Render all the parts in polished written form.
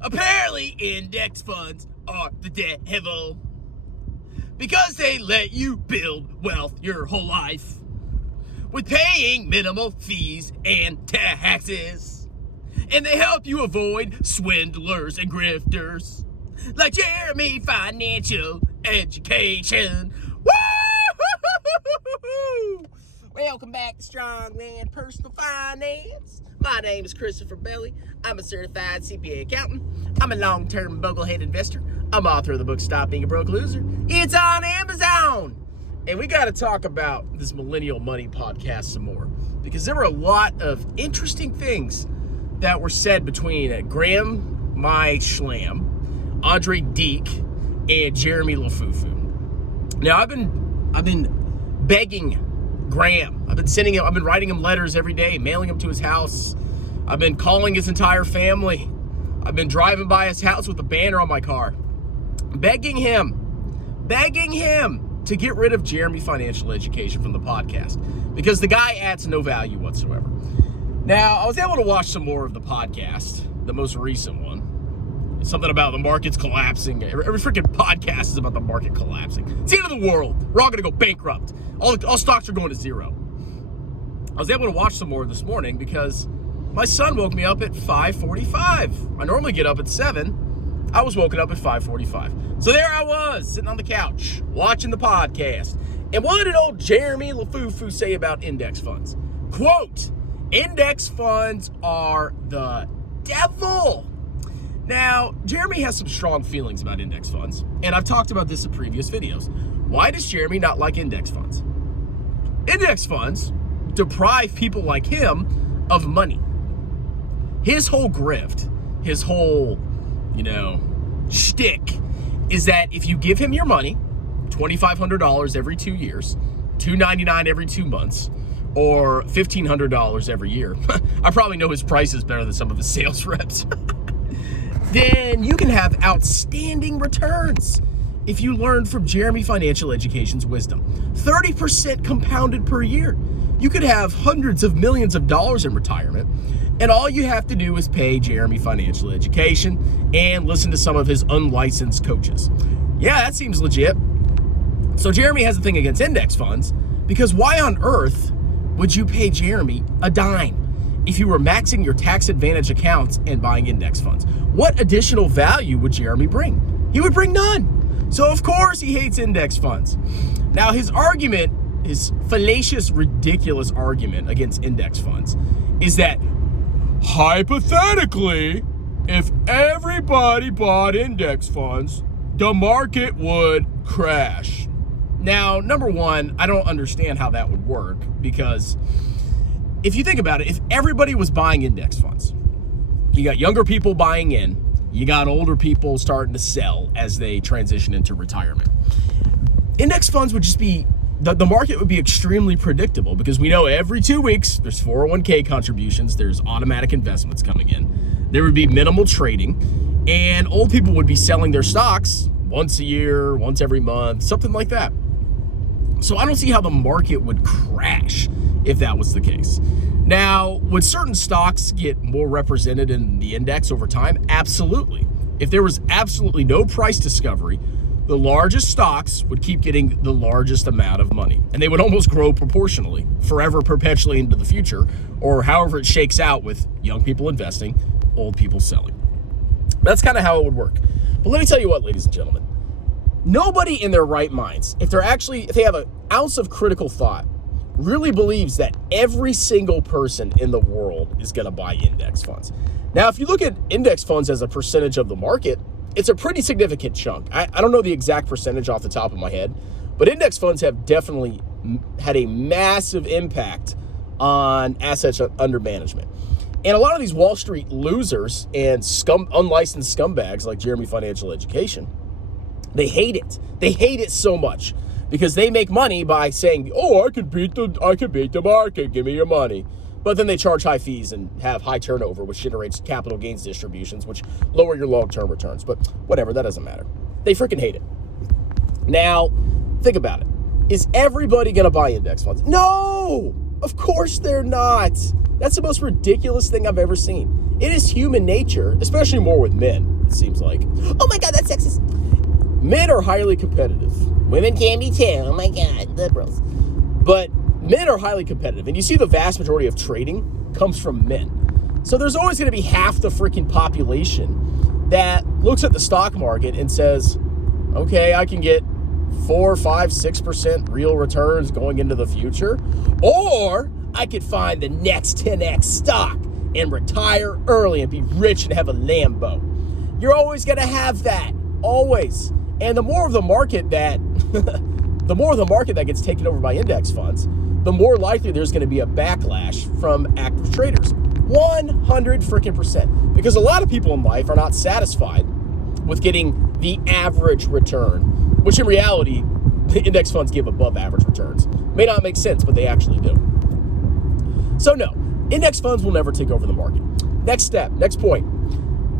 Apparently, index funds are the devil because they let you build wealth your whole life with paying minimal fees and taxes. And they help you avoid swindlers and grifters like Jeremy Financial Education. Woo! Welcome back to Strongman Personal Finance. My name is Christopher Belly. I'm a certified CPA accountant. I'm a long-term boglehead investor. I'm author of the book Stop Being a Broke Loser. It's on Amazon. And we got to talk about this Millennial Money podcast some more because there were a lot of interesting things that were said between Graham My Schlam, Andre Deek, and Jeremy LaFufu. Now I've been begging Graham. I've been writing him letters every day, mailing them to his house. I've been calling his entire family. I've been driving by his house with a banner on my car, begging him to get rid of Jeremy Financial Education from the podcast because the guy adds no value whatsoever. Now, I was able to watch some more of the podcast, the most recent one. It's something about the market's collapsing. Every freaking podcast is about the market collapsing. It's the end of the world. We're all going to go bankrupt. All stocks are going to zero. I was able to watch some more this morning because my son woke me up at 5:45. I normally get up at 7. I was woken up at 5:45. So there I was, sitting on the couch, watching the podcast. And what did old Jeremy LaFufu say about index funds? Quote, index funds are the devil. Now, Jeremy has some strong feelings about index funds, and I've talked about this in previous videos. Why does Jeremy not like index funds? Index funds deprive people like him of money. His whole grift, his whole, shtick is that if you give him your money, $2,500 every 2 years, $299 every 2 months, or $1,500 every year, I probably know his prices better than some of his sales reps, then you can have outstanding returns if you learn from Jeremy Financial Education's wisdom. 30% compounded per year. You could have hundreds of millions of dollars in retirement, and all you have to do is pay Jeremy Financial Education and listen to some of his unlicensed coaches. Yeah, that seems legit. So Jeremy has a thing against index funds because why on earth would you pay Jeremy a dime if you were maxing your tax advantage accounts and buying index funds? What additional value would Jeremy bring? He would bring none. So of course he hates index funds. Now his argument, his fallacious, ridiculous argument against index funds is that hypothetically, if everybody bought index funds, the market would crash. Now, number one, I don't understand how that would work because if you think about it, if everybody was buying index funds, you got younger people buying in, you got older people starting to sell as they transition into retirement. Index funds would just be, the market would be extremely predictable because we know every 2 weeks there's 401k contributions, there's automatic investments coming in, there would be minimal trading, and old people would be selling their stocks once a year, once every month, something like that. So I don't see how the market would crash if that was the case. Now, would certain stocks get more represented in the index over time? Absolutely. If there was absolutely no price discovery, the largest stocks would keep getting the largest amount of money. And they would almost grow proportionally, forever, perpetually into the future, or however it shakes out with young people investing, old people selling. That's kind of how it would work. But let me tell you what, ladies and gentlemen, nobody in their right minds, if they have an ounce of critical thought, really believes that every single person in the world is going to buy index funds. Now, if you look at index funds as a percentage of the market, it's a pretty significant chunk. I don't know the exact percentage off the top of my head, but index funds have definitely had a massive impact on assets under management. And a lot of these Wall Street losers and unlicensed scumbags like Jeremy Financial Education, they hate it. They hate it so much because they make money by saying, "Oh, I could beat the market. Give me your money." But then they charge high fees and have high turnover, which generates capital gains distributions, which lower your long-term returns. But whatever, that doesn't matter. They freaking hate it. Now, think about it. Is everybody going to buy index funds? No! Of course they're not. That's the most ridiculous thing I've ever seen. It is human nature, especially more with men, it seems like. Oh my God, that's sexist. Men are highly competitive. Women can be too. Oh my God, liberals. But men are highly competitive. And you see the vast majority of trading comes from men. So there's always going to be half the freaking population that looks at the stock market and says, okay, I can get 4, 5, 6% real returns going into the future. Or I could find the next 10x stock and retire early and be rich and have a Lambo. You're always going to have that. Always. And the more of the market that gets taken over by index funds, the more likely there's going to be a backlash from active traders. 100%. Because a lot of people in life are not satisfied with getting the average return, which in reality, the index funds give above average returns. May not make sense, but they actually do. So no, index funds will never take over the market. Next point.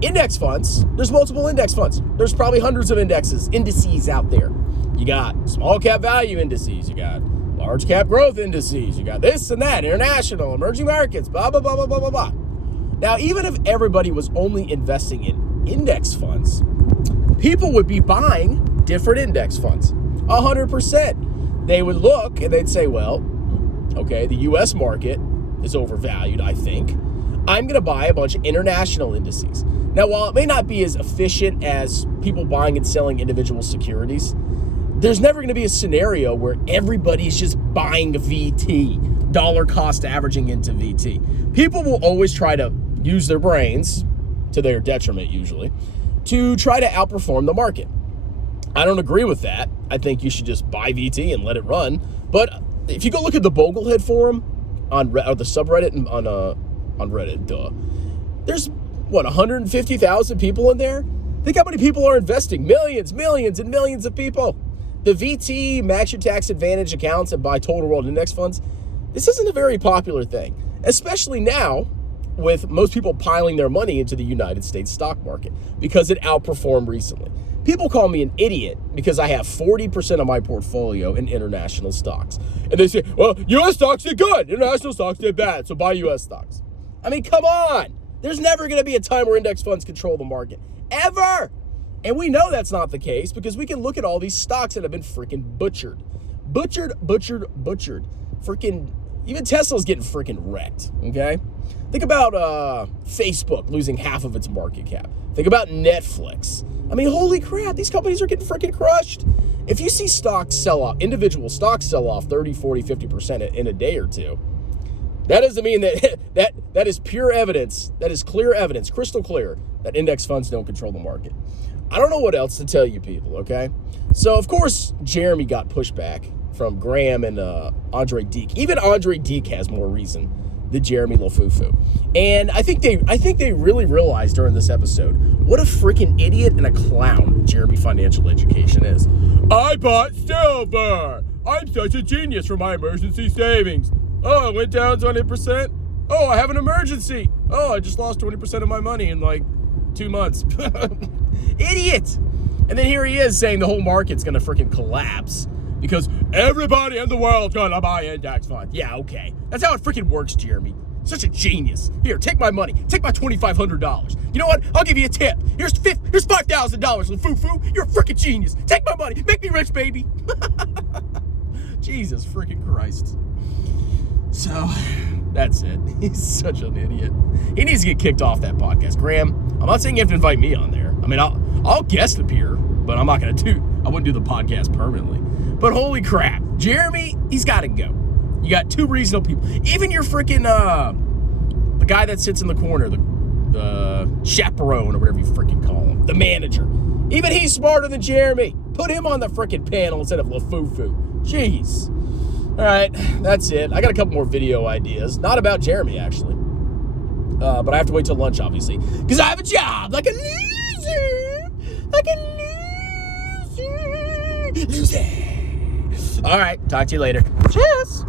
Index funds, there's multiple index funds. There's probably hundreds of indices out there. You got small cap value indices, you got large cap growth indices, you got this and that, international, emerging markets, blah, blah, blah, blah, blah, blah, blah. Now, even if everybody was only investing in index funds, people would be buying different index funds. 100%. They would look and they'd say, well, okay, the US market is overvalued, I think. I'm going to buy a bunch of international indices. Now, while it may not be as efficient as people buying and selling individual securities, there's never going to be a scenario where everybody's just buying VT, dollar cost averaging into VT. People will always try to use their brains, to their detriment usually, to try to outperform the market. I don't agree with that. I think you should just buy VT and let it run. But if you go look at the Boglehead forum on the subreddit on Reddit, there's 150,000 people in there. Think how many people are investing. Millions and millions of people. The VT, match your tax advantage accounts and buy total world index funds. This isn't a very popular thing, especially now with most people piling their money into the United States stock market because it outperformed recently. People call me an idiot because I have 40% of my portfolio in international stocks. And they say, well, U.S. stocks did good. International stocks did bad, so buy U.S. stocks. I mean, come on. There's never going to be a time where index funds control the market. Ever. And we know that's not the case because we can look at all these stocks that have been freaking butchered. Butchered. Freaking, even Tesla's getting freaking wrecked, okay? Think about Facebook losing half of its market cap. Think about Netflix. I mean, holy crap, these companies are getting freaking crushed. If you see stocks sell off, individual stocks sell off 30, 40, 50% in a day or two, that doesn't mean that is pure evidence, that is clear evidence, crystal clear, that index funds don't control the market. I don't know what else to tell you people, okay? So, of course, Jeremy got pushback from Graham and Andre Deek. Even Andre Deek has more reason than Jeremy LaFufu. And I think they really realized during this episode what a freaking idiot and a clown Jeremy Financial Education is. I bought silver. I'm such a genius for my emergency savings. Oh, it went down 20%. Oh, I have an emergency. Oh, I just lost 20% of my money in like 2 months. Idiot. And then here he is saying the whole market's going to freaking collapse because everybody in the world's going to buy index funds. Yeah, okay. That's how it freaking works, Jeremy. Such a genius. Here, take my money. Take my $2,500. You know what? I'll give you a tip. Here's $5,000, LaFufu. You're a freaking genius. Take my money. Make me rich, baby. Jesus freaking Christ. So, that's it. He's such an idiot. He needs to get kicked off that podcast. Graham, I'm not saying you have to invite me on there. I mean, I'll guest appear, but I'm not going to I wouldn't do the podcast permanently. But holy crap. Jeremy, he's got to go. You got two reasonable people. Even your freaking, the guy that sits in the corner, the chaperone or whatever you freaking call him, the manager. Even he's smarter than Jeremy. Put him on the freaking panel instead of LaFufu. Jeez. All right, that's it. I got a couple more video ideas. Not about Jeremy, actually. But I have to wait till lunch, obviously. Because I have a job like a loser. Like a loser. Loser. All right, talk to you later. Cheers.